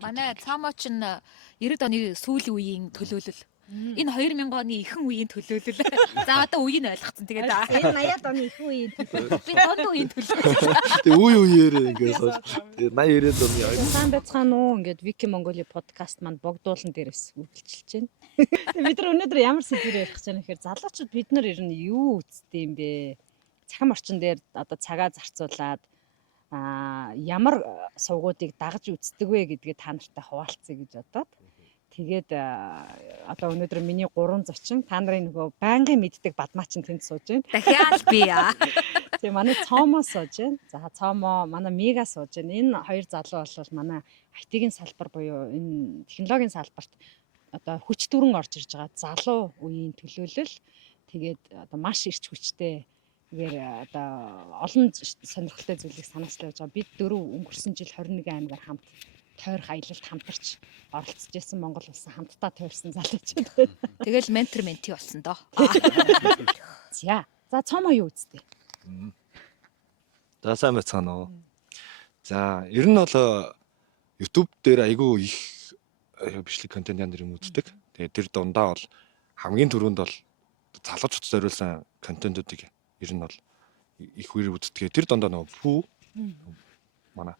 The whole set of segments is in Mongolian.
Манай цаамаа чинь 90-ад оны сүүлийн үеийн төлөөлөл. Энэ 2000 оны ихэнх үеийн төлөөлөл. За одоо үеийг ойлгоцсон. Тэгээд Энэ 80-ад оны их үеийн төлөөлөл. би донд үеийн төлөөлөл. Тэгээ үеэр ингээс 80 90-ад оны Сайн байцгаана уу? Ингээд Вики Монголи подкаст манд богдуулан дээрээс үргэлжилж байна. Бид нар өнөөдөр ямар сэдвээр ярих гэж байна гэхээр залуучууд бид нар ер нь юу үздэг юм бэ? Цахим орчин дээр одоо цагаа зарцуулаад ямар сувгуудыг дагаж үздэг вэ гэдгээ та нартай хуваалцъя гэж бодоод. Тэгээд одоо өнөөдөр миний 3 зочин та нарын нөгөө байнгын мэддэг бадмаачин тэнд сууж байна. Дахиад би Тэгээ манай Цомо сууж байна. За Цомо манай Мега сууж байна. Энэ хоёр залуу бол манай IT-ийн салбар буюу энэ технологийн салбарт одоо хүч дүрэн орж ирж байгаа залуу үеийн төлөөлөл. Тэгээд одоо маш ирч хүчтэй. Тэгэхээр одоо олон сонирхолтой зүйлийг санаачлаж байгаа. Бид дөрөв өнгөрсөн жил 21 аймгаар хамт тойрох аялалд хамтарч оролцож байсан Монгол улсын хамтдаа тойрсон залуучууд байна. тэгэл ментор менти болсон доо. За Цомо юу үзтээ? За сайн байцгаана уу. За ер нь бол YouTube дээр айгүй их бичлэг контент ян дэр үздэг. Тэгээд тэр дундаа бол хамгийн түрүүнд бол залуучууд зориулсан контентуудыг ер нь бол их үер үздэг. Тэр дундаа нөгөө манай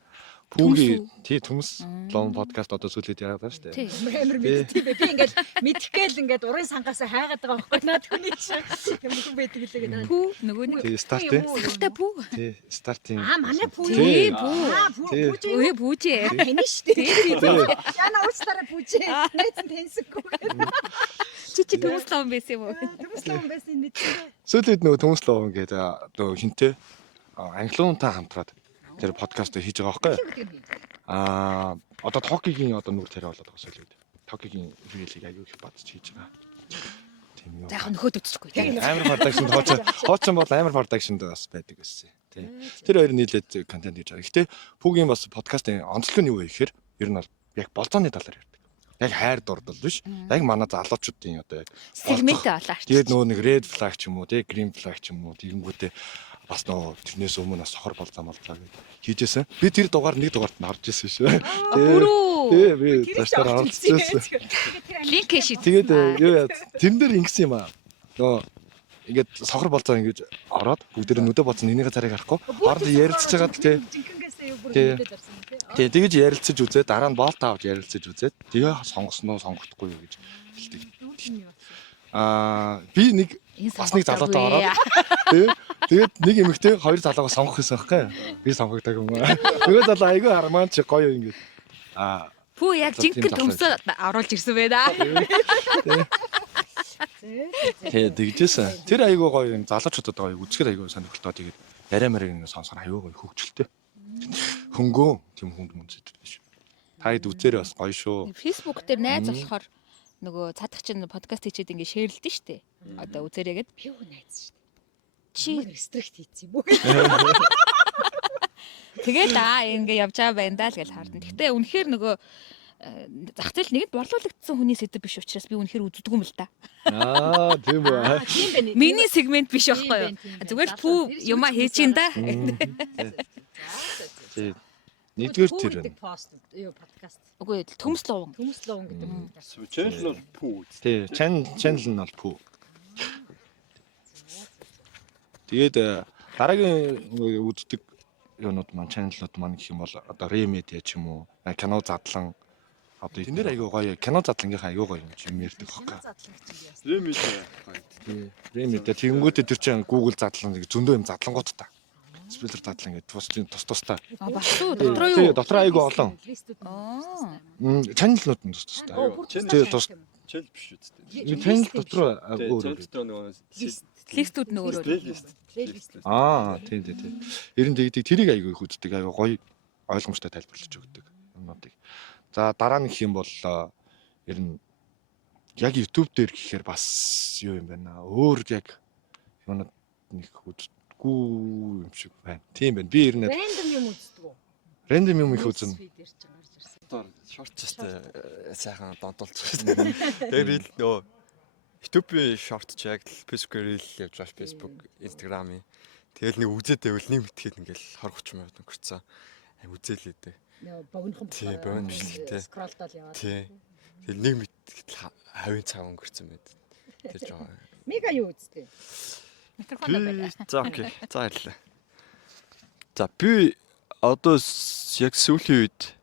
Пүүгийн төмс лон подкаст одоо сүүлээд яагаад байна шүү дээ. Амар мэдтий бэ. Би ингээд мэдхгээл ингээд урын сангаас хайгаад байгаа байхгүй наад хүний чинь юм хүн байдаг лээ гэдэг. Пүү нөгөө нэг Тий старт тий. Сахалтай пүү. Тий стартинг. Манай пүү. Тий, пүү. Пүү. Өө пүүжээ. Таны шүү дээ. Яна уучлаарай пүүжээ. Найзан тэнсэггүй. Чи төмс лон байсан юм уу? Төмслөн байсан мэдээ. Сүүлээд нөгөө төмс лон гэдэг нөгөө хинтээ англиунтай хамтраад тэр подкаст хийж байгаа байхгүй. Одоо Токигийн одоо нүр тариа болоод байгаа сүүлээд. Токигийн рилийг аягүй их бадж хийж байгаа. Тийм юу. За яг нөхөд үзчихгүй тийм. Амар продакшнд хоочин бол амар продакшнд бас байдаг гэсэн. Тий. Тэр хоёр нийлээд контент хийж байгаа. Гэхдээ Пүүгийн бас подкастын онцлог нь юу вэ гэхээр ер нь бол яг болцооны талаар ярьдаг. Яг хайр дурдал биш. Яг манай залуучуудын одоо яг Сегментээ олаач. тэгээд нөгөө нэг red flag ч юм уу, тий, green flag ч юм уу, тэгэнгүүтээ бас нөгөө тэрнээс өмнө бас сохор болцоо молцоо гэж хийжсэн. Би тэр дугаар нэг дугаарт нь орж ирсэн шүү. Тий, би тааштай орж ирсэн. Линк шийд. Тэгээд юу яа тэрэн дээр ингэсэн юм аа. Нөгөө ингээд сохор болцоо ингэж ороод бүгдээр нүдэ боцсон энийгээ царыг харахгүй. Хоорондоо ярилцж байгаа тий. Тий, тэгэж ярилцаж үзээд дараа нь болт авч ярилцаж үзээд тэгээ сонгосноо сонгохдохгүй юу гэж хэлдэг. Би нэг бас нэг залуутай ороод тий. Тэгээд нэг эмэгтэй хоёр залуугаа сонгох гэсэн байхгүй. Би сонгогдаг юм аа. Нөгөө залуу айгүй хармаач гоё ингэж Пүү яг жинхэнэ төмсөө оруулж ирсэн байна. Тий, тэгжсэн. Тэр айгүй гоё юм залуучуудад гоё үзэхэд айгүй сонирхолтой. Тэгээд яриа марыг сонсохоор айгүй гоё хөвгчлээ. Хөнгөө тийм хүнд мүнцэд биш. Таад үзээрээ бас гоё шүү. Facebook дээр найз болохоор нөгөө цаадах чинь подкаст хийчихэд ингэ шеэрлдэн штэ. Одоо үзээрэй гэд. Би юу найз шүү дээ. Чи рестрикт хийсэн юм уу? тэгэл ингэ явж байгаа байна даа л гэж хардан. Гэтэ үнэхээр нөгөө зах зээл нэгэд борлуулагдсан хүний сэдв биш учраас би үнэхээр үздэг юм л да. Тийм үү. Тийм байна. Миний сегмент биш байхгүй юу? Зүгээр л пүү юмаа хийж ин да. Тий. Нэгдүгээр тэр байна. Пост юу подкаст. Үгүй төмс луун. Төмслөн гэдэг. Channel бол пүү. Тий, channel нь бол пүү. Тэгээд дараагийн үздэг юунууд маань channel-ууд маань гэх юм бол одоо Remedy ч юм уу, кино задлан одоо энэ нэр айгүй гоё кино задлангийнхаа айгүй гоё юм ярьдаг байхгүй. Remedy. Тий, Remedy тэгэнгүүтээ тэр чинь Google задлан зөндөө юм задлангууд та. Спойлер задлан гэдэг тус-тустай. Бас уу дотроо Тий, юу? дотроо айгүй олон. Channel-нууд нь тус-тустай. Тий, тус. Channel биш үү гэдэг. Channel дотроо өөр. Channel дотор нөгөө Листүүд нөгөө. плейлист. Тийм. Ер нь тэгдэг тэрийг айгүй их үздэг айгүй гоё ойлгомжтой тайлбарлаж өгдөг юмнуудыг. За дараа нь гэх юм бол ер нь яг YouTube дээр гэхээр бас юу юм байна. Өөр яг юмнууд нэг үздэггүй юм шиг байна. Тийм байна. Би ер нь Рандом юм үздэг үү? рандом юм их үзнэ. Short just сайхан донтолж байна. Тэр нөө YouTube short ч яг Facebook reel явж байгаа Facebook, Instagram-ийн. Тэгэл нэг үзээд байвал нэг мэтгээд ингээл 20-30 минут өнгөрцөн. Үзээлээ дээ. богинохон Тий, богино бичлэгтэй. скролдол яваад. Тий. Тэр нэг мэд хавийн цаг өнгөрцөн байд. Тэр жоо. Мега юу үзтээ? Микрофон байна. За окей. За ярьлаа. За би одоо яг сүүлийн үед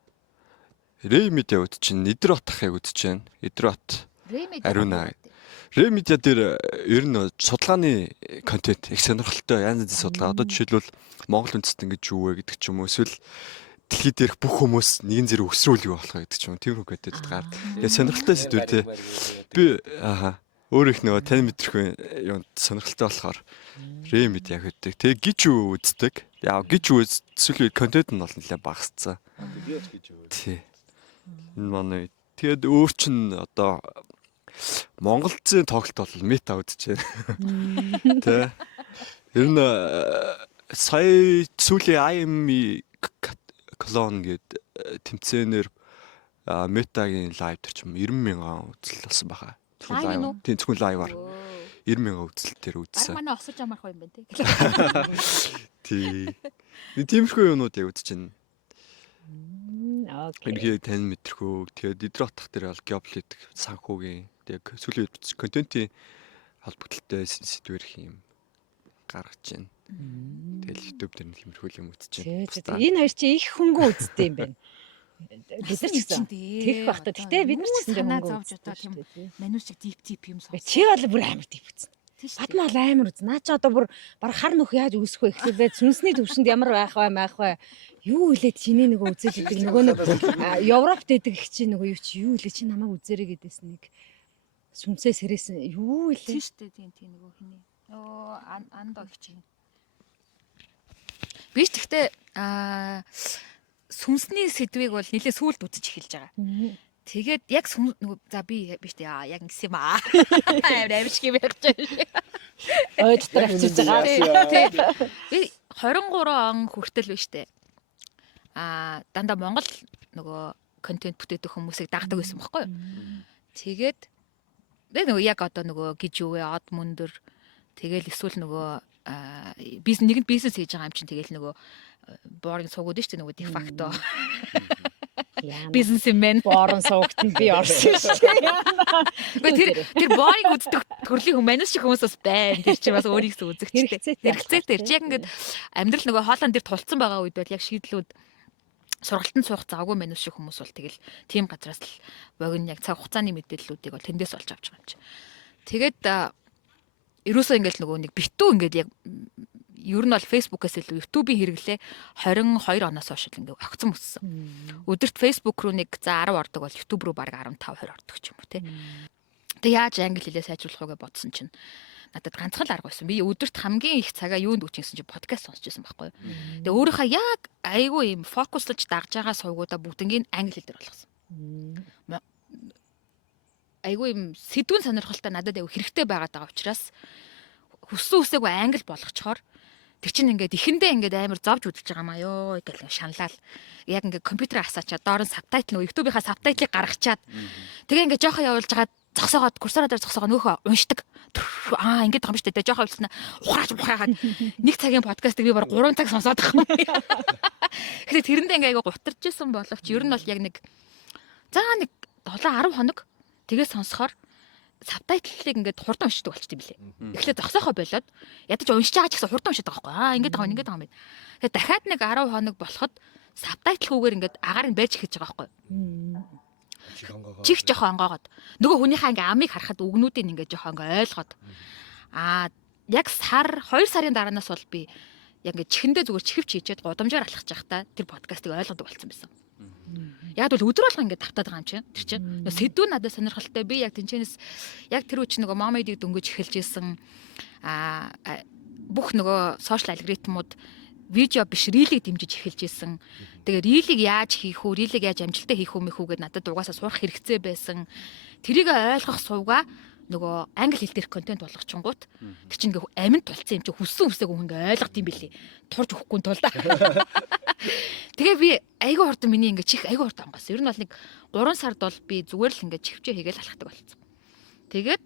Ремедиа үзчихэн, Идрот ахыг үзчихэн. Идрот. Ариуна. Ремедиа дээр ер нь судалгааны контент их сонирхолтой янз янзын судалгаа. Одоо жишээлбэл Монгол үндэст ингэж юу вэ гэдэг ч юм уу эсвэл дэлхийд дээрх бүх хүмүүс нэгэн зэрэг өсрүүл юу болох вэ гэдэг ч юм уу. Тийм контент гард. Тэгээ сонирхолтой сэдвэр тий. Би өөр их нөгөө тань мэдрэхгүй юунд сонирхолтой болохоор Ремедиа гэдэг. Тэгээ гिच юу үздэг. Яа гिच юу сүүлийн контент нь бол нэлээд багасцсан. Тий. Энэ манай тэгээд өөр чин одоо Монголцын тоглолт бол мета үзэж байна. Тэ. Ер нь сая сүүлийн IME клон гээд тэмцээнээр метагийн лайв дээр ч юм 90 мянган үзэл болсон баха. Тийм зөвхөн лайваар 90 мянган үзэл дээр үзсэн. Манай осож амарх юм байна тий. Тий. Тиймэрхүү юмнууд яг үзэж байна. Окей. Энэхийг тань мэдрэхүү. Тэгээд Идротх дээр бол геополитик санхүүгийн яг сүүлийн контентын холбогдлолтой сэдвэр юм гаргаж байна. Тэгэл YouTube дээр нэг хэмэрхүүл юм үзэж байна. Энэ хоёр чи их хөнгө үзтээ юм байна. Бид нар ч гэсэн тэгэх бах та. Гэтэ бид нар ч гэсэн санаа хөнгө зовж одоо тийм манус шиг дип юм сонс. Чи бол бүр амар дип үзсэн. Батмал амар үз. Наа чи одоо бүр баг хар нөх яаж үүсэх вэ гэхлээр сүнсний төвшөнд ямар байх вэ? Юу хэлээд чиний нөгөө үзэл идэг нөгөө нэг Европт идэг их чи нөгөө юу чи юу хэлээ чи намайг үзээрэй гэдээс нэг сүнсээ сэрээсэн юу хэлээ? Тийм шүү дээ тийм нөгөө хиний. Оо андо их чинь. Би ч гэхдээ сүнсний сэдвийг бол нэлээ сүулт үзэж эхэлж байгаа. Тэгээд яг нөгөө за би штэ яг ингэсэн юм аа. Амиршиг юм байх чинь. Ой дотор авчиж байгаа. Би 23 он хүртэл биш штэ. Дандаа Монгол нөгөө контент бүтээдэг хүмүүсийг дагдаг байсан байхгүй юу? Тэгээд нөгөө яг одоо нөгөө гэж юу вэ? Од мөндөр тэгэл эсвэл нөгөө бизнес нэгэнд бизнес хийж байгаа юм чинь тэгэл нөгөө боорын суугаад штэ нөгөө де факто. Бизнесмен боорон суугтанд би орсон шүү дээ. Тэр боорыг үздэг төрлийн хүмүүс шиг хүмүүс бас байна. Тэр чинь бас өөрийгөө үзэгчтэй. Хэрэгцээтэй. Чи яг ингээд амьдрал нөгөө хооланд дээр тулцсан байгаа үед бол яг шийдлүүд сургалтанд суух завгүй манус шиг хүмүүс бол тэгэл тийм газраас л богино яг цаг хугацааны мэдээллүүдийг бол тэндээс олж авч байгаа юм чи. Тэгээд ерөөсөө ингээд нөгөө нэг битүү ингээд яг ер нь бол Facebook-аас илүү YouTube-ийн хэрэглээ 22 оноос хойш л ингээд огцон өссөн. Өдөрт Facebook руу нэг за 10 ордог бол YouTube руу баг 15 20 ордог ч юм уу те. Тэг яаж англи хэлээ сайжруулах вэ гэж бодсон чинь надад ганцхан л арга байсан. Би өдөрт хамгийн их цагаа юунд үчигсэн чинь подкаст сонсч байсан байхгүй юу. Тэг өөрийнхөө яг айгүй юм фокуслж дагж байгаа сувгуудаа бүгднийг англи хэл дээр болгосон. Айгүй юм сэдвэн сонирхолтой надад айгүй хэрэгтэй байгаад байгаа учраас хүссэн үсээгүй англи болгочхоор тэр чинь ингээд ихэндээ ингээд амар зовж үзэж байгаа маа ёо гэл шаналал. Яг ингээд компьютер асаачаад доор нь сабтайтл нөгөө YouTube-ийнхаа сабтайтлыг гаргачаад тэгээ ингээд жоохоо явуулж байгаа зогсоогоод курсороо дээр зогсоогоо нөхөө уншдаг. Ингээд байгаа юм шүү дээ. Жоохоо явуулснаа ухраагаад нэг цагийн подкастыг би баг 3 цаг сонсоод байгаа юм. Тэгэхээр тэрэндээ ингээд айгу гутарч исэн боловч ер нь бол яг нэг за нэг 7-10 хоног тэгээ сонсохоор сабтайтлыг ингээд хурдан уншдаг болчихсон юм билээ. Эхлээд зогсоохоо болоод ядаж уншиж байгаа ч гэсэн хурдан уншдаг байхгүй. Ингээд байгаа юм байна. Тэгээ дахиад нэг 10 хоног болоход сабтайтлгүйгээр ингээд агаар нь байж эхэлж байгаа байхгүй. Чих жоохон онгоогоод нөгөө хүнийхээ ингээ амыг харахад үгнүүдийг ингээ жоохон ингээ ойлгоод яг сар 2 сарын дараанаас бол би яг ингээ чихэндээ зүгээр чихвч хийчихэд гудамжаар алхаж байхдаа тэр подкастыг ойлгодог болсон байсан. Яг бол өдөр болго ингээ тавтаад байгаа юм чинь тэр чинь сэдвүү надад сонирхолтой би яг тэнчэнэс яг тэр үуч нөгөө момедийг дөнгөж эхэлж исэн бүх нөгөө сошиал алгоритмууд видео биш рилийг дэмжиж эхэлж исэн. Тэгээ рилийг яаж хийх үү, рилийг яаж амжилттай хийх үү гэд надад дугаасаа сурах хэрэгцээ байсан. Тэрийг ойлгох сувгаа нөгөө англи хэл дээрх контент болгочингууд тэр чинь ингээ амин тулцсан юм чи хүссэн үсээгөө ингээ ойлгох юм бэлээ. Турж өгөхгүй тул да. Тэгээ би айгүй хурдан миний ингээ чих айгүй хурдан онгоос. Ер нь бол нэг 3 сард бол би зүгээр л ингээ чихвчээ хийгээл алхдаг болсон. Тэгээд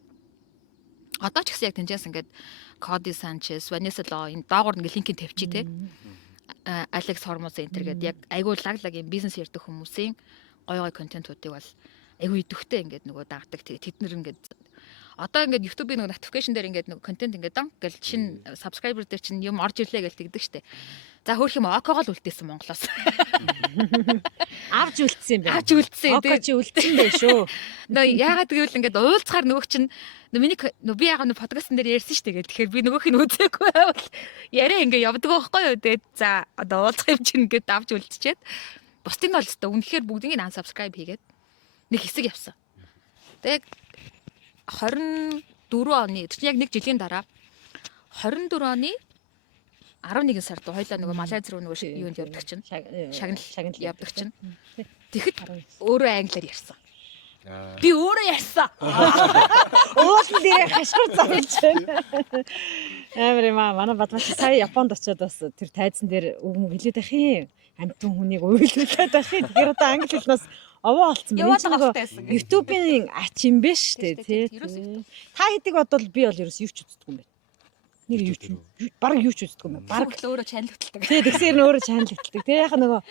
одоо ч гэсэн яг тэнцээс ингээд Коди Санчес, Ванесса Ло энэ доогоор ингээ линкийг тавьчих тий. Алекс Хормус энтер гэдэг яг айгүй лаглагийн бизнес ярьдаг хүмүүсийн гой гой контентуудыг бол айгүй идэвхтэй ингээд нөгөө дагдаг. Тэгээд тэд нэр ингээд одоо ингээд YouTube-ийн нөгөө notification дээр ингээд нөгөө контент ингээд дан гэл чин subscriber дээр чин юм орж ирлээ гэл тэгдэг штэ. За хөөх юм окогол үлдээсэн Монголоос. Авж үлдсэн юм байна. Авж үлдсэн. Око чи үлдсэн байх шүү. Нөө яагаад гэвэл ингээд уулзахаар нөгөө чин миний би яагаад нөгөө подкастн дээр ярьсан штэ гэл. Тэгэхээр би нөгөөх нь үзээгүй байвал яриа ингээд явдаг байхгүй юу. Тэгээд за одоо уулзах юм чин ингээд авч үлдчихэд бусдыг нь бол өстой үнэхээр бүгдийг нь unsubscribe хийгээд нэг хэсэг явсан. Тэгээд 24 оны тэр чинь яг нэг жилийн дараа 24 оны 11 сард хоёлаа нөгөө Малайз руу нөгөө юунд явдаг чинь шагнал явдаг чинь тэгэхэд өөрөө англиар ярьсан. Би өөрөө ярьсан. Уулын дээр хашгир зовж байна. Амар юм аа. Манай Бадмаш сая Японд очиод бас тэр тайзан дээр үг мөг хэлээд байх юм. Амтун хүнийг уйлуулад байх юм. Тэгэхээр одоо англи хэлнээс овоо олцсон. YouTube-ийн ач юм биш үү тий. Та хэдийг бодвол би бол ерөөс юу ч үздэггүй юм байна. Нэг юу ч баг юу ч үздэггүй юм байна. Баг өөрөө чанал хөтэлдэг. Тий тэгсээр нь өөрөө чанал хөтэлдэг. Тий яхаа нөгөө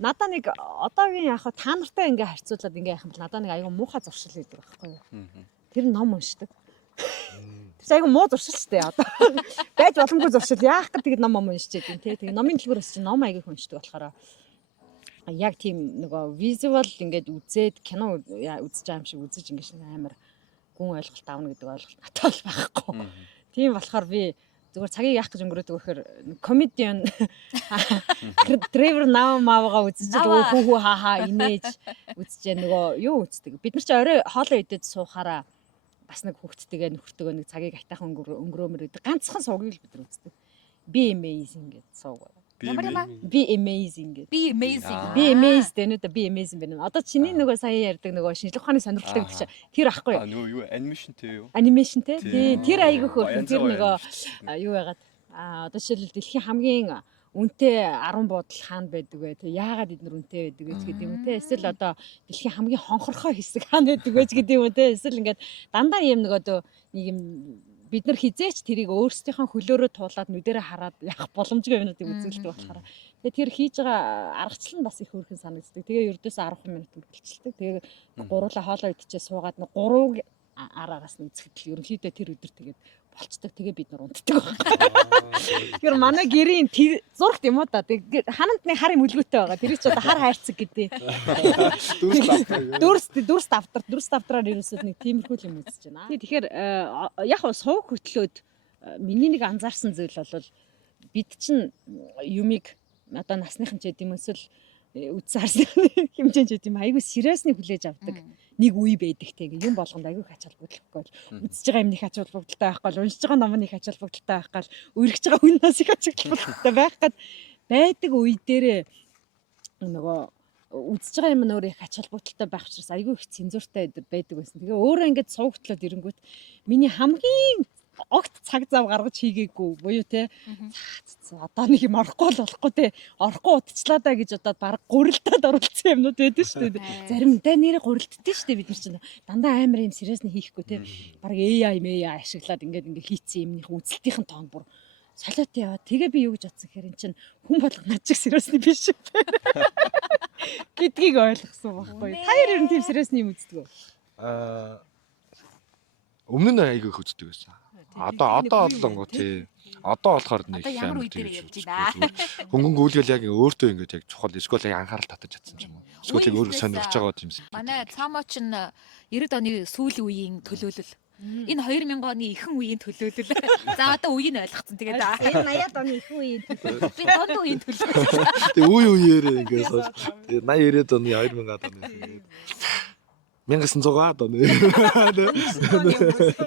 надаа нэг одоогийн яг та нартай ингээ харьцуулаад ингээ яхах юм бол надаа нэг аюу муухай зуршил гэдэг байхгүй юу. Тэр ном уншдаг. Тэр аюу муу зуршил ч дээ одоо. Байж боломгүй зуршил яах гэж тэгээд ном уншиж байдیں۔ Тий тэгээд номын дэлгүүрээс чинь ном аяг уншдаг болохоор яг тийм нөгөө визуал ингээд үзээд кино үзэж байгаа юм шиг үзэж ингээд амар гүн ойлголт авна гэдэг ойлголт надад бол байхгүй. Тийм болохоор би зүгээр цагийг яах гэж өнгөрөөдөг вэхээр комедиан Тревор Наумавгаа үзэж хүү хаа инээж үзэж нөгөө юу үздэг. Бид нар ч орой хоолоо идээд суухаараа бас нэг хүүхдтэйгээ нөхөртөөгөө нэг цагийг айтайхан өнгөрөмөр гэдэг. Ганцхан суугийг л бид нар үздэг. Be amazing гэдэг сууг. Be amazing гэдэг. Би amazing. Be amazed дээ нэ be amazing байна. Одоо чиний нөгөө сая ярьдаг нөгөө шинжлэх ухааны сонирхолтой гэдэг чинь тэр ахгүй юу? Нөгөө юу анимашнтэй юу? Анимашнтэй. Тий, тэр айгүй хөөрхөн тэр нөгөө юу яагаад одоо жишээлбэл дэлхийн хамгийн үнэтэй 10 буудал хаана байдаг вэ? Тэг яагаад эднэр үнэтэй байдаг вэ гэдэг юм те. Эсвэл одоо дэлхийн хамгийн хонхорхой хэсэг хаана байдаг вэ гэдэг юм те. Эсвэл ингээд дандаа юм нэг одоо нэг юм бид нар хизээч тэрийг өөрсдийнхөө хөлөөрөө туулаад нүдэрээ хараад явах боломжгүй юмнуудыг үзүүлдэг болохоор тэгээ тэр хийж байгаа аргачлал нь бас их хөөрхөн санагддаг. Тэгээ ердөөс 10 минут үргэлжилдэг. Тэгээ гуруула хоолоо идчихээ суугаад 3 араагаас нь үзэхэд ерөнхийдөө тэр өдөр тэгээд болцдог. Тэгээ бид нар унтдаг байна. Тэр манай гэрийн зурагт юм уу да. Хананд нэг харын мүлгүүтэй байгаа. Тэр чинь одоо хар хайрцаг гэдэг. Дүрс давтраар ерөөсөө нэг тиймэрхүү юм үзэж байна. Тэгэхээр яг сувг хөтлөөд миний нэг анзаарсан зүйл бол бид чинь юмыг одоо насныхан ч гэдэм эсвэл үдсэн харсан хэмжээнд ч гэдэм айгүй сериусны хүлээж авдаг нэг үе байдаг те юм болгонд айгүй ач холбогдолтой бол үзэж байгаа юм нэг ач холбогдолтой байхгүй бол уншиж байгаа ном нэг ач холбогдолтой байхгүй бол үргэж байгаа хүнээс их ач холбогдолтой байх гээд байдаг үе дээрээ нөгөө үзэж байгаа юм нөр их ач холбогдолтой байх учраас айгүй их цензуртай байдаг байсан. Тэгээ өөрөө ингээд сувгтлоод ирэнгүүт миний хамгийн огт цаг зав гаргаж хийгээгүй буюу те одоо нэг юм орохгүй л болохгүй те орохгүй удчлаа да гэж одоо баг гурилдаад оролцсон юмнууд байдаг шүү дээ. Заримдаа нэрээ гурилддаг шүү дээ бид нар чинь дандаа амар юм сериусны хийхгүй те баг AI ашиглаад ингээд хийцэн юмных үзэлтийн тоон бүр солиотой яваа. Тэгээ би юу гэж бодсон хэрэг эн чинь хүн болго над чиг сериусны биш юм байна гэдгийг ойлгосон байхгүй. Та ер нь тийм сериусны юм үздэг үү? Өмнө нь айгүй үздэг байсан. Одоо болонгоо тий. Одоо болохоор нэг ямар үе дээр явж байна. Хөнгөн гүйлгээл яг өөртөө ингээд яг чухал эсвэл яг анхаарал татаж чадсан юм уу? Эсвэл яг өөрөө сонирхож байгаа юм шиг. Манай цаамаа чинь 90-ад оны сүүлийн үеийн төлөөлөл. Энэ 2000 оны ихэнх үеийн төлөөлөл. За одоо үеийг нь ойлгоцсон. Тэгээд энэ 80-ад оны их үеийн төлөөлөл. би донд үеийн төлөөлөл. Тэг үеэрээ ингээд сууж. Тэгээд 80-90-ад оны 2000-ад оны. 1900-аад оны. Энэ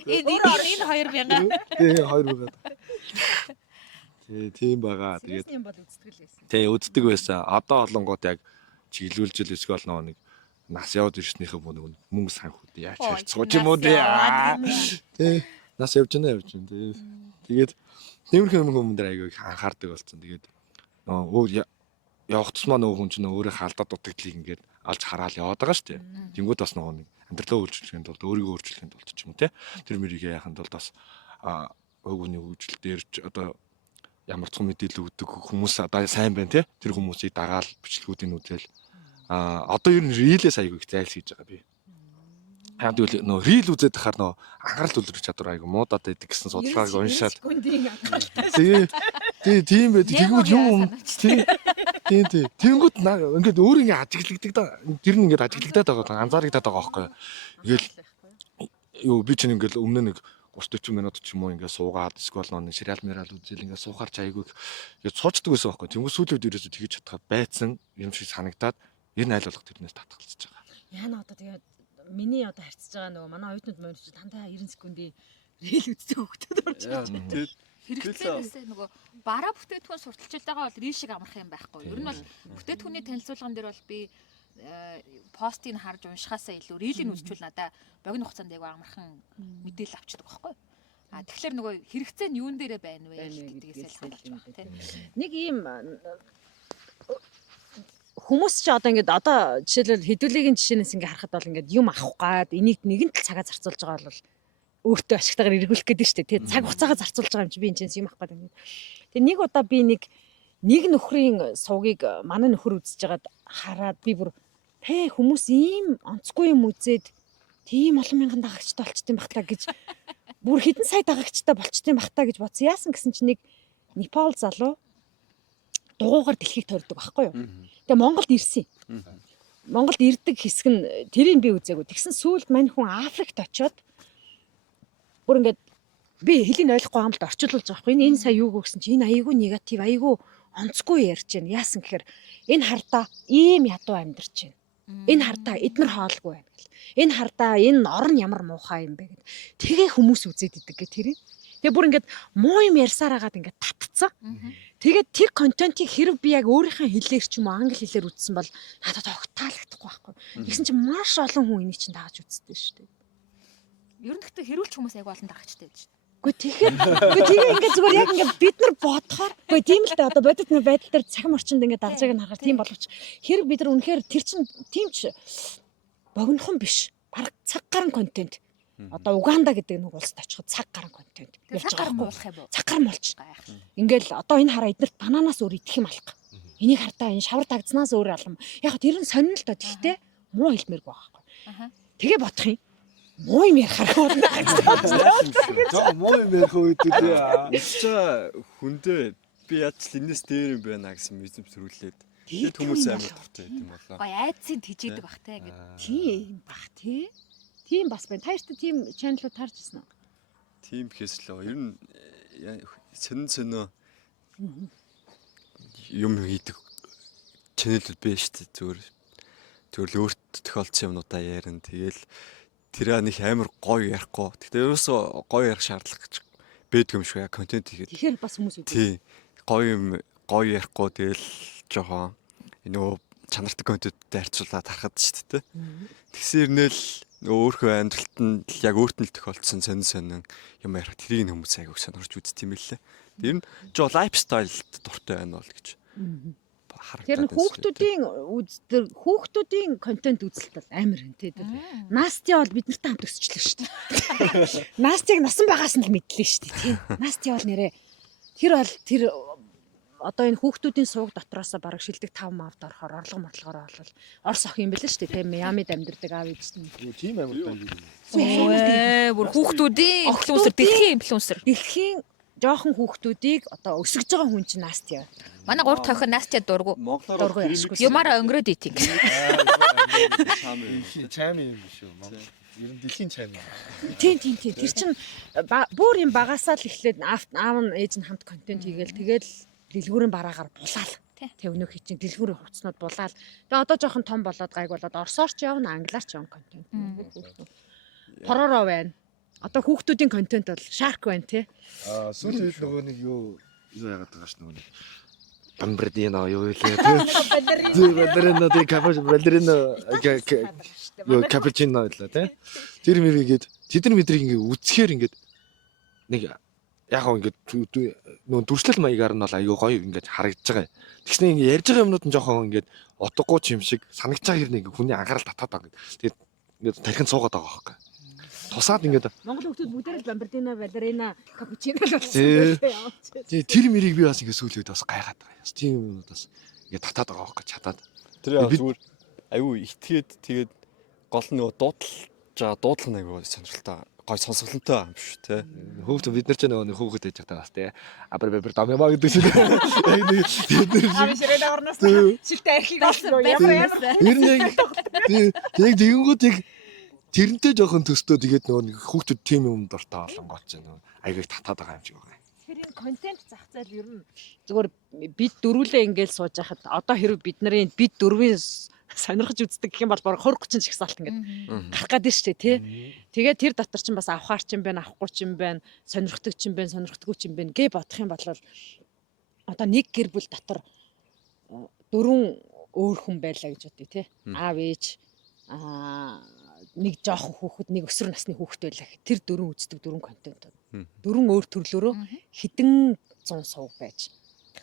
2000. Тий 2000-ад. Тийм байгаа. Тэгээд юм бол үздэг л байсан. тий үздэг байсан. Одоо олонгууд яг чиглүүлжил эсвэл нэг нас яваад ирснийхээ мөнгө санхүүд яаж харьцах юм уу тий нас явж байна тий. Тэгээд тиймэрхүү хүмүүс дээр аягүй анхаардаг болсон. Тэгээд өөр явах тусмаа нөгөө хүн чинь өөрөө халдаад дутагдлыг ингээд алж хараал яваад байгаа шүү дээ. Тэнгүүд бас нөгөө нэг амьдралаа өөрчлөхийн тулд өөрийгөө өөрчлөхийн тулд ч юм уу тий. Тэр мөрийг яахын тулд бас өгөөний хөгжил дээр одоо ямар ч мэдээлэл өгдөг хүмүүс одоо сайн байна тий. Тэр хүмүүсийг дагаал бичлэгүүдийг үзэл одоо ер нь рилээс аягүй их зайлс хийж байгаа би. Хаад үл нөө рил үзээд тахаар нөө анхаарал төвлөрөх чадвар аягүй муудаад байдаг гэсэн судалгааг уншаад. Тийм байд. Тэгвэл юу юм тий. Тэнгүүд ингээд өөр ингэ ажиглагддаг да. Тэр нь ингээд ажиглагдаад байгаа анзаарагдаад байгаа байхгүй. Ингээл юу би чинь ингээл өмнө нэг 30-40 минут ч юм уу ингээд суугаад эсвэл нэг сериал мерал үзэл ингээд суухаар ч аягүй ингээд суучдаг байсан байхгүй. Тэнгүүд сүүлүүд ерөөсө тэгэж чадхаа байцсан юм шиг санагдаад ер нь аль болох тэрнээс татгалзаж байгаа. Яна одоо тэгээд миний одоо харьцаж байгаа нөгөө манай оюутнууд морьч дандаа 90 секундын рил үздэг хөлтөд орж байгаа. Хэрэгцээ нөгөө бараа бүтээтгүүн сурталчилтайгаа бол рил шиг амарх юм байхгүй. Ер нь бол бүтээтгүүний танилцуулган дээр бол би постыг харж уншихаасаа илүү рилийг үзчихвэл надаа богино хугацаанд яг амархан мэдээлэл авчдаг байхгүй. Тэгэхээр нөгөө хэрэгцээ нь юун дээрээ байна вэ гэдгээс ялгааруулж байгаа тийм. Нэг ийм хүмүүс ч одоо ингээд одоо жишээлбэл хэдүүлгийн жишээнээс ингээд харахад бол ингээд юм авах гад энийг нэгэн тал цагаа зарцуулж байгаа бол өөртөө ашигтайгаар эргүүлэх гэдэг нь шүү дээ. Тэгээ цаг хугацаагаа зарцуулж байгаа юм чи би энэ чинь юм авах гэдэг юм. Тэгээ нэг удаа би нэг нөхрийн сувгийг манай нөхөр үзэж байгаад хараад би бүр хүмүүс ийм онцгүй юм үзээд тийм олон мянган дагагчтай болчтой байх таа гэж бүр хэдэн сая дагагчтай болчтой байх таа гэж бодсон. Яасан гэсэн чинь нэг Непал залуу дугуугаар дэлхийг тойрдог байхгүй юу? Тэгээ Монголд ирсэн. Монголд ирдэг хэсэг нь тэрийг би үзээгүй. Тэгсэн сүүлд мань хүн Африкт очиод бүр ингээд би хэлийг ойлгохгүй юм л орчуулж байгаа байхгүй. Энэ сая юу гэсэн чинь энэ айгүй негатив, айгүй онцгүй ярьж байна. Яасан гэхээр энэ хардаа ийм ядуу амьдарч байна. Энэ хардаа эднэр хоолгүй байна гэл. Энэ хардаа энэ орн ямар муухай юм бэ гэд. Тэгээ хүмүүс үзээд идэг гэ тэрийг. Тэгээ бүр ингээд муу юм ярьсаар агаад ингээд татцсан. Тэгээд тэр контентийг хэрэг би яг өөрийнхөө хэлээр ч юм уу англи хэлээр үзсэн бол надад огт таалагдахгүй байхгүй. Тэгсэн чинь маш олон хүн энийг чинь дагаж үздэг шүү дээ. Ер нь гэхдээ хэрүүлч хүмүүс аяг олон дагагчтай байж байна. Гэхдээ тэгээ ингээд зүгээр яг ингээд бид нар бодохоор үгүй тийм л дээ одоо бодит нэг байдал дээр цахим орчинд ингээд дагажааг нь харахаар тийм боловч хэрэг бид нар үнэхээр тэр чинь тийм ч богинохон биш. Бараг цаг гарan контент. Одоо Уганда гэдэг нэг улсад очиход цаг гарan контент. Цаг гарan болох юм уу? Цаг гарan болж байгаа юм. Ингээл одоо энэ хараа эднэрт бананаас өөр идэх юм алга. Энийг хартаа энэ шавар дагдсанаас өөр алам. Яг тэр нь сонирн л доо гэхдээ муу хэлмээргүй байгаа байхгүй. Тэгээ бодох юм. Муу юм ярих харахгүй байна. Жоо муу юм ярих үед үү. Ичээ хүндээ би яаж л энэс дээр юм байна гэсэн мэдэм төрүүлээд. Тэгээд хүмүүс амар дуртай юм болоо. Гой айдсын тэжээдэг бах те гэдэг. Тийм бах тий. Тийм бас байна. Тааштай тийм чаналууд тарж ирсэн үү? Тийм гэхээс л ер нь сонин юм хийдэг чаналууд биш шүү дээ. Зүгээр л өөрт тохиолдсон юмнуудаа ярина. Тэгээл тэраа нэг амар гоё ярихгүй. Тэгтээ ерөөсөө гоё ярих шаардлага гэж бэдг юм шиг контент хийгээд. Тэгэхээр бас хүмүүс үү. Тийм. Гоё ярихгүй тэгэл жоохон нөгөө чанартай контенттэй харьцуулаад харахад шүү дээ. Тэгсэрнэл өөрхөө амьдралд нь яг өөрт нь л тохиолдсон сонин юм ярих тэрийг хүмүүс аяг сонирхож үзт юм лээ. Тэр нь жоо лайфстайлд дуртай байна бол гэж. Тэр хүүхдүүдийн контент үзэлт бол амар хэн тий. Насти бол бид нартай хамт өсчлөө шүү дээ. Настиг насан байгаас нь л мэдлээ шүү дээ тий. Насти бол нэрээ тэр одоо энэ хүүхдүүдийн сууг дотроосоо бараг шилдэг 5 мавд орохоор орлого мотлогоор бол Орос ох юм бэлээ шүү дээ. Тийм Ямид амьдардаг аав ээж нь. Тийм амар байна. Бүр хүүхдүүдийн инфлюенсер, дэлхийн инфлюенсер. Дэлхийн жоохон хүүхдүүдийг одоо өсгөж байгаа хүн чинь Насти. Манай 3 тохион Настя дургу. Дургу яшгүй. Юмараа өнгөрөөд итинг. Чами юм шүү. Ер нь дэлхийн чами. Тийм. Тэр чинь бүр юм багасаа л эхлээд аав нь ээж нь хамт контент хийгээл тэгэл дэлгүүрийн бараагаар булаал. Тэг өнөө хийчин дэлгүүрийн хувцснууд булаал. Тэгээ одоо жоохон том болоод гайг болоод орсоор ч явна, англиар ч явна контент. Хоророо байна. Одоо хүүхдүүдийн контент бол Shark байна тий. Сүүлийн үед нөгөө нэг юу яагаад байгаа ш нөгөө Бамбардино юу илээ тий. Балерино тий балерино капучино илээ тий. Тэр мэрийгээд тэд нар мэдрийг ингээ үсгээр ингээд нэг яг ингээд нөгөө дүрслэл маягаар нь бол аюу гоё ингээд харагдаж байгаа. Тэгснэ ингээ ярьж байгаа юмнууд нь жоохон ингээд утгагүй ч юм шиг санагдаж байгаа хэрнээ ингээ хүний анхаарал татаад байгаа. Тэгээд ингээд тархинд суугаад байгаа байхгүй. тусаад ингээд Монгол хүмүүс бүгдээр л бамбардина, балерина, капучино л Тий. болсон. тий тэр мэрийг би бас ингээд сүүлийн үед бас гайхаад байгаа. Тийм юмуд бас ингээд татаад байгаа байхгүй чадаад. Тэр яа Бид- зүгээр аюу итгээд тэгээд гол нь нөгөө дуудлах нь аюу сонирхолтой гой сонсголонтой юм биш те. Хүүхд бид нар ч нөгөө хүүхэд ээж байгаа бас тий. Абар дамяма гэдэг шиг. Яг нэг Ширээнэ орноос шилтэй архийг олсон. Ер нь яг тэгэнгүүт яг тэрнтэй жоохон төстөө тэгээд нөгөө хүүхдүүд тийм юмд дуртай болонгоч нөгөө аягийг татаад байгаа юм шиг байна. Тэгэхээр энэ контент зах зээл ер нь зүгээр бид дөрвөлээ ингээл сууж байхад одоо хэрэг бид нарын бид дөрвийн сонирхож үздэг гэх юм бол 20 30 жигсаалт ингээд гарах гээд штэ тий. Тэгээд тэр дотор чинь бас авахар ч юм байна, авахгүй ч юм байна, сонирхдаг ч юм байна, сонирхдаггүй ч юм байна гэ бодох юм бол одоо нэг гэр бүл дотор 4 өөр хүн байлаа гэж бодъё тий. Аав ээж нэг жоохон хүүхэд, нэг өсвөр насны хүүхэд байлаа гэхэд тэр 4 үздэг 4 контент. 4 өөр төрлөөрөө хэдэн 100 сувг байж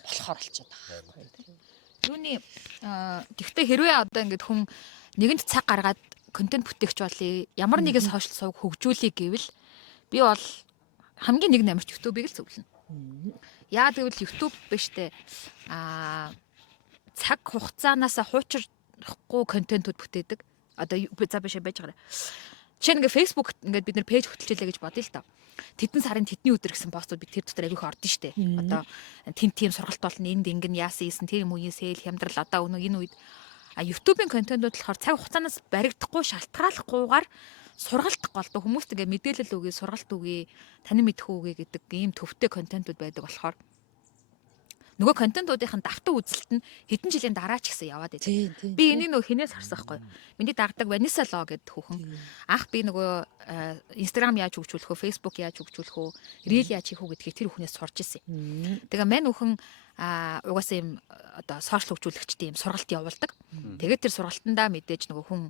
болохоор болчиход байгаа байхгүй. Юуны тэгтээ хэрвээ одоо ингээд хүн нэгэнд цаг гаргаад контент бүтээгч болъё, ямар нэгэн сошиал сувг хөгжүүлэе гэвэл би бол хамгийн нэг намарч YouTube-ыг л зөвлөнө. Яа гэвэл YouTube биш те цаг хугацаанаас хуучрахгүй контентууд бүтээдэг. Одоо за биш байж байгаа. Жишээ нь ингээд Facebook ингээд бид нэр пэйж хөтлөжлээ гэж бодъё л доо. Тэдэн сарын тэдний өдөр гэсэн постууд бид тэр дотор агиох ордон штэ. Одоо тим сургалт болно, энд ингэн яасан ийсэн тэр юм үеийн сэйл хямдрал одоо өнөө энэ үед YouTube-ийн контентууд болохоор цаг хугацаанаас баригдахгүй шалтгааллахгүйгээр сургалт голдоо хүмүүст ингээ мэдээлэл өгье, сургалт өгье, танин мэдхүү өгье гэдэг ийм төвтэй контентууд байдаг болохоор нөгөө контентуудын давтан үзэлт нь хэдэн жилийн дараа ч гэсэн яваад байдаг. Би энийг нөгөө хинээс харсахгүй. Миний дагдаг Vanessa Law гэдэг хүүхэн. Анх би нөгөө Instagram яаж хөгжүүлэх вэ, Facebook яаж хөгжүүлэх вэ, Reel яаж хийх вэ гэдгийг тэр хүүхнээс сурч ирсэн. Тэгээ мань хүүхэн угаасаа юм одоо сошиал хөгжүүлэгчтэй юм сургалт явуулдаг. Тэгээд тэр сургалтандаа мэдээж нөгөө хүн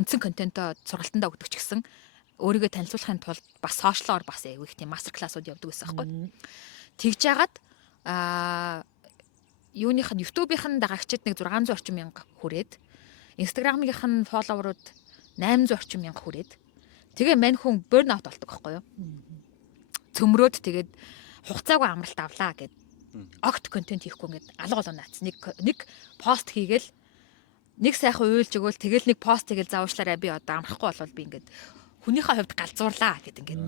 үндсэн контентоо сургалтандаа өгдөг ч гэсэн өөрийгөө танилцуулахын тулд бас сошиалоор бас аягүй их тийм мастер классууд явдаг гэсэн байхгүй. Тэгж яагаад юуных нь YouTube-ийнх нь дагагчид нэг 600 орчим мянга хүрээд Instagram-ийнх нь фолловерууд 800 орчим мянга хүрээд тэгээ мань хүн burnout болдог байхгүй юу? Цөмрөөд тэгээд хугацаагүй амралт авлаа гэд огт контент хийхгүй ингээд алга болоо наац. Нэг пост хийгээл нэг сайхан уйлж өгөөл тэгэл нэг пост хийгээл заавчлаарай би одоо амрахгүй болвол би ингээд хүнийхээ хувьд галзуурлаа гэд ингээд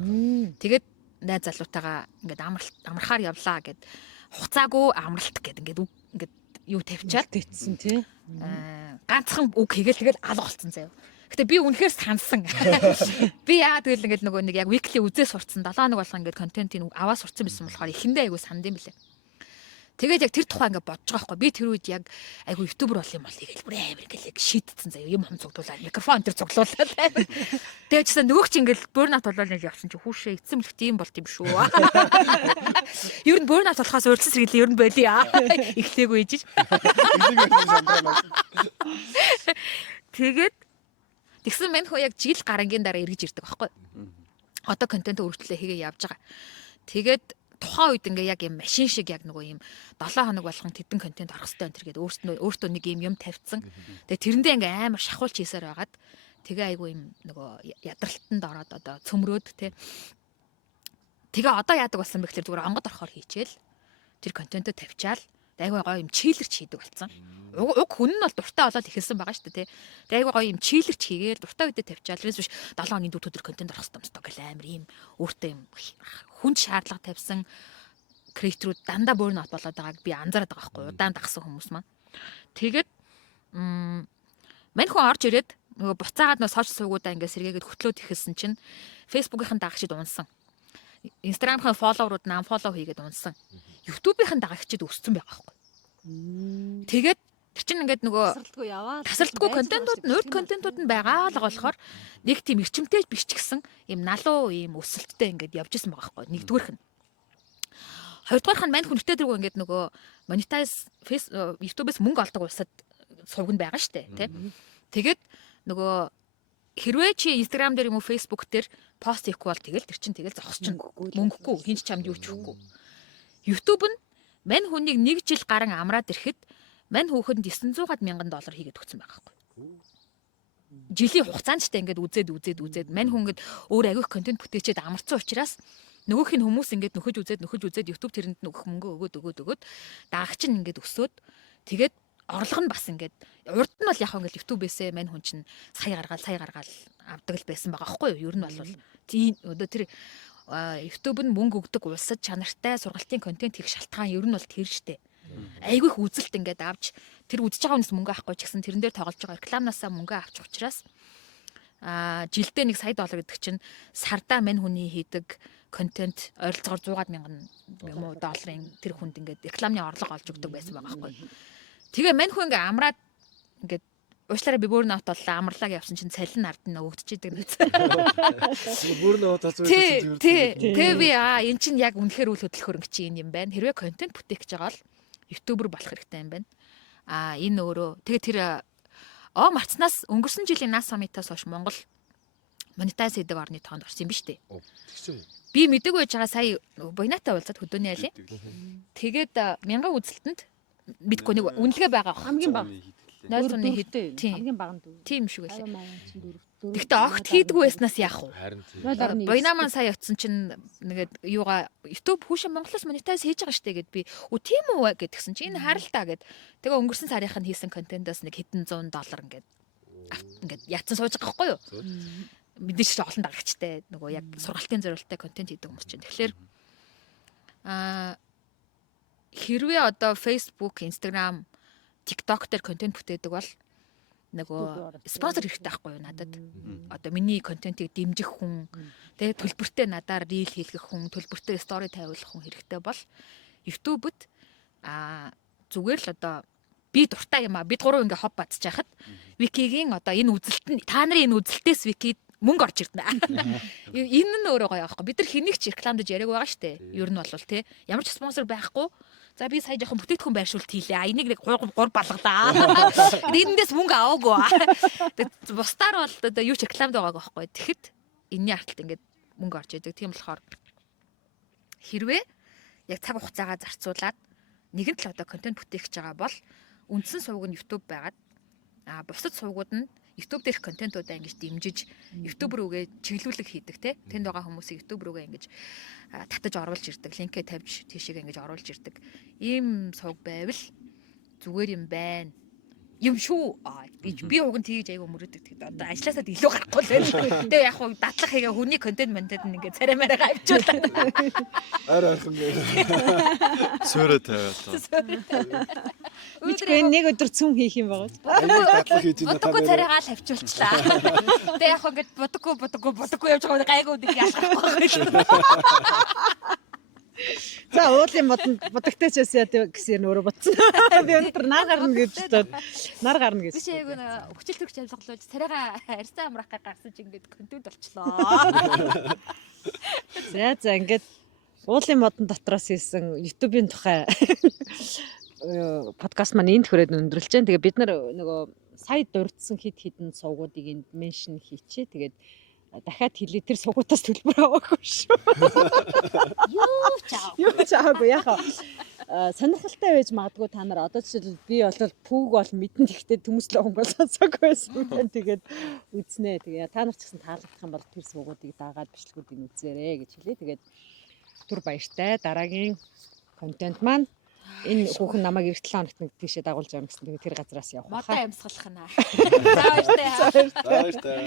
тэгээд найз залуутайгаа ингээд амархаар явлаа гэд хугацаагүй амралт гэд ингээд юу тавьчаад Тэгсэн тий. ганцхан үг хийгээл тэгэл алга болсон заяа. Гэтэ би үнэхээр сансан. Би яа тэгэл ингээд нөгөө нэг яг weekly үзээ сурцсан 7 хоног болгоо ингээд контентын аваа сурцсан байсан болохоор эхэндээ айгу санд юм блэ. Тэгээд яг тэр тухай ингээд бодож байгаа байхгүй. Би тэр үед яг айгу ютубер болох юм бол тэгэл бүр амар ингээд шийдтсэн заяа. Юм хам цуглуулаад микрофон тэр цуглуулаад. Тэгээд ч гэсэн нөгөө чи ингээд burnout болоод нэг явсан чи хүүшээ эцэм бэлт юм болт юм шүү. Ер нь burnout болохоос урьдчилан сэргийлээ ер нь болиа. Эхлээгүй ээжиж. Тэгээд тэгсэн мань хөө яг жил гарангийн дараа эргэж ирдэг байхгүй. Одоо контент өөрчлөлөө хийгээ явж байгаа. Тэгээд тухайн үед ингээ яг юм машин шиг яг нөгөө юм 7 хоног болгон тэдэн контент орох хэрэгтэй энэ төргээд өөртөө нэг юм тавьсан. Тэгээ тэрэндээ ингээ амар шахуулж хийсээр байгаад тэгээ айгу юм нөгөө ядралтанд ороод одоо цөмрөөд те. Тэгээ одоо яадаг болсон бэ гэхээр зүгээр онгод орохоор хийчихэл тэр контентоо тавьчаал айгу гоё юм чийлэрч хийдэг болсон. Уг хүн нь бол дуртай болоод ихэлсэн байгаа шүү дээ тий. Тэгээ айгу гоё юм чийлэрч хийгээл дуртай үедээ тавьчаал вэс биш 7 хоногийн өдөр контент орох хэрэгтэй гэл амар юм өөртөө юм хүнд шаардлага тавьсан креаторууд дандаа burnout болоод байгааг би анзаараад байгаа байхгүй удаан дагсан хүмүүс маань. Тэгээд мань хүн орж ирээд нөгөө буцаагаад нөгөө сошиал сувгуудаа ингээ сэргээгээд хөтлөөд ихэлсэн чинь Facebook-ийн дагагчид унсан. Instagram-ийн фолловерууд нь unfollow хийгээд унсан. YouTube-ийн дагагчид өссөн байгаа байхгүй. Тэгээд тэр чинь ингээд нөгөө тасралтгүй контентууд нь урд контентууд нь байгаа л болохоор нэг тийм эрчимтэй биш ч гэсэн юм налуу юм өсөлттэй ингээд явж исэн байгаа байхгүй. Нэгдүгээрх нь. Хоёрдугаарх нь мань хүнтэй дэргүй ингээд нөгөө monetize YouTube-с мөнгө олдог улсад сувг нь байгаа штэ тий. Тэгээд нөгөө хэрвээ чи Instagram дээр юм уу Facebook дээр пост хийхгүй бол тэгэл тэр чинь тэгэл зогсчихно. Мөнгөгүй хинч чамд юу ч өгөхгүй. YouTube нь мань хүнийг 1 жил гарan амраад ирэхэд мань хүүхэнд $900,000 хийгээд өгсөн байгаа байхгүй. жилийн хугацаанд ч ингээд үзээд мань хүн ингээд өөр агиох контент бүтээчээд амарцсан учраас нөгөөх нь хүмүүс ингээд нөхөж үзээд YouTube тэрэнд нөгөх мөнгө өгөөд даагч нь ингээд өсөөд тэгээд орлого нь бас ингээд урд нь бол яг ингээд YouTube-ээсээ мань хүн чинь сая гаргаал авдаг л байсан байгаа байхгүй юу? Ер нь бол тийм одоо тэр YouTube нь мөнгө өгдөг улсад чанартай сургалтын контент хийх шалтгаан ер нь бол тэр штэ. Айгүй их үзэлт ингээд авч тэр үзэж байгаа хүнээс мөнгө авахгүй ч гэсэн тэрэн дээр тоглож байгаа рекламнаасаа мөнгө авчих учраас жилдээ $1 сая гэдэг чинь сардаа мань хүний хийдэг контент ойролцоогоор 100,000 юм уу долларын тэр хүнд ингээд рекламны орлого олж өгдөг байсан байгаа байхгүй. Тэгээ мань хүн ингээд амраад ингээд уучлаарай би бүр ноот боллоо амарлаг явсан чинь цалин ард нь өгдөжидэг нэг. Бүр нөө тацуу. Тэгээ би эн чинь яг үнэхээр үл хөдлөх хөрөнгө чи энэ юм байна. Хэрвээ контент бүтээх гэж байгаа бол ютубер болох хэрэгтэй юм байна. Энэ өөрөө тэгээ тэр марцнаас өнгөрсөн жилийн нас саммитаас хойш Монгол монетайз хийдэг орны тоонд орсон юм биш үү? Тэгсэн үү? Би мэдээгүй байж байгаа сая буйнатай уулзаад хөдөөний айлын. Тэгээд 1000 үзэлтэнд мэдгүй нэг үнэлгээ байгаа. Хамгийн бага. 0.1 хэд Хамгийн бага нь 4. тийм шүү гэлээ. Гэхдээ огт хийдгүй байснаас яах вэ? Харин тийм. Буйнаман сая утсан чинь нэгэд юугаа YouTube хүүшин Монголоос монетайз хийж байгаа штэ гэд би тийм үү гэдгсэн чинь энэ харалтаа гэд тэгээ өнгөрсөн сарынх нь хийсэн контентоос нэг хэдэн $100 ингээд яатсан сууж байгаа байхгүй юу? Мэдээж ч олон дарагчтай нөгөө яг сургалтын зорилттой контент хийдэг хүмүүс чинь. Тэгэхээр хэрвээ одоо Facebook, Instagram, TikTok дээр контент бүтээдэг бол нөгөө спонсор хэрэгтэй байхгүй юу надад. Одоо миний контентыг дэмжих хүн, тэгээ төлбөртэй надаар рeel хийлгэх хүн, төлбөртэй стори тавиулах хүн хэрэгтэй бол YouTube-д зүгээр л одоо би дуртай юм бид гурав ингээ хоб бадж яхад Викигийн одоо энэ үзэлт нь та нарын энэ үзэлтээс Викид мөнгө орж ирдэ. Энэ нь өөрөө гоё аахгүй. Бид нар хэнийг ч рекламдаж яриаг байгаа штэ. Ер нь бол тий. Ямар ч спонсор байхгүй. За би сая жоохон бүтээгдэхүүн байршуулт хийлээ. Энийг нэг 3 балгадлаа. Эндээс мөнгө аваагүй. Тэгээд бусдаар бол одоо юу ч рекламд байгааг байхгүй. Тэгэхэд энэний арталт ингээд мөнгө орж идэг. Тийм болохоор хэрвээ яг цаг хугацаагаа зарцуулаад нэгэн л одоо контент бүтээх гэж байгаа бол үндсэн сувг нь YouTube байгаад бусад сувгууд нь YouTube дээрх контентуудаа ингэж дэмжиж YouTube рүүгээ чиглүүлэг хийдэг те. Тэнд байгаа хүмүүсийг YouTube рүүгээ ингэж татаж оруулж ирдэг. Линкээ тавьж тийшээ ингэж оруулж ирдэг. Ийм сувг байвал зүгээр юм байна. Юм шүү. Би уг нь тгийж айгу мөрөдөг. Тэгээд одоо ажилласаад илүү гарахгүй л байна. Тэгээ яг хуу дадлах хийгээ хүний контент монтент ингэ царай мараа авчуулаад. Арайхан гээ. Сөөрэ тавиалаа. Мэдгүй нэг өдөр цүм хийх юм байгаа. Аяг дадлах хийж байна та. Бодоггүй царайгаа л авчуулчлаа. Тэгээ яг хуу ингэ бодоггүй явж байгаа гайгүй нэг яахгүй. За уулын бодогтой ч ясаа гэсэн өөрөө бодсон. Би өнөөдөр нар гарна гэж бодоод нар гарна гэж. Биш яг нэг хүчил төрч явуулж царайгаа арьсаа амрах гаргасан чинь ингээд контент болчлоо. За ингээд уулын модон дотроос хийсэн YouTube-ийн тухай подкаст маань энд хүрээд өндөрлж जैन. Тэгээ бид нар нөгөө сая дурдсан хідэн сувгуудыг энд меншн хийчээ. Тэгээд дахиад хэлээ тэр сувгуудаас төлбөр аваагүй шүү. Юу чаагүй яхаа. Сонирхолтой байж магадгүй та нар одоо жишээл би бол пүүг бол мэдэн тэгтээ төмөслөө хүн бол сонсоогүй байсан. Тэгээд үзнэ. Тэгээ та нар ч гэсэн таалагдах юм бол тэр сувгуудыг дагаад бичлэгүүдийг үзээрэй гэж хэлээ. Тэгээд түр баяртай дараагийн контент маань энэ хүүхэн намайг 7 хоногт тийшээ дагуулж явна гэсэн. Тэгээд тэр газраас явах Модоо амьсгалах нь. За баяртай. За баяртай.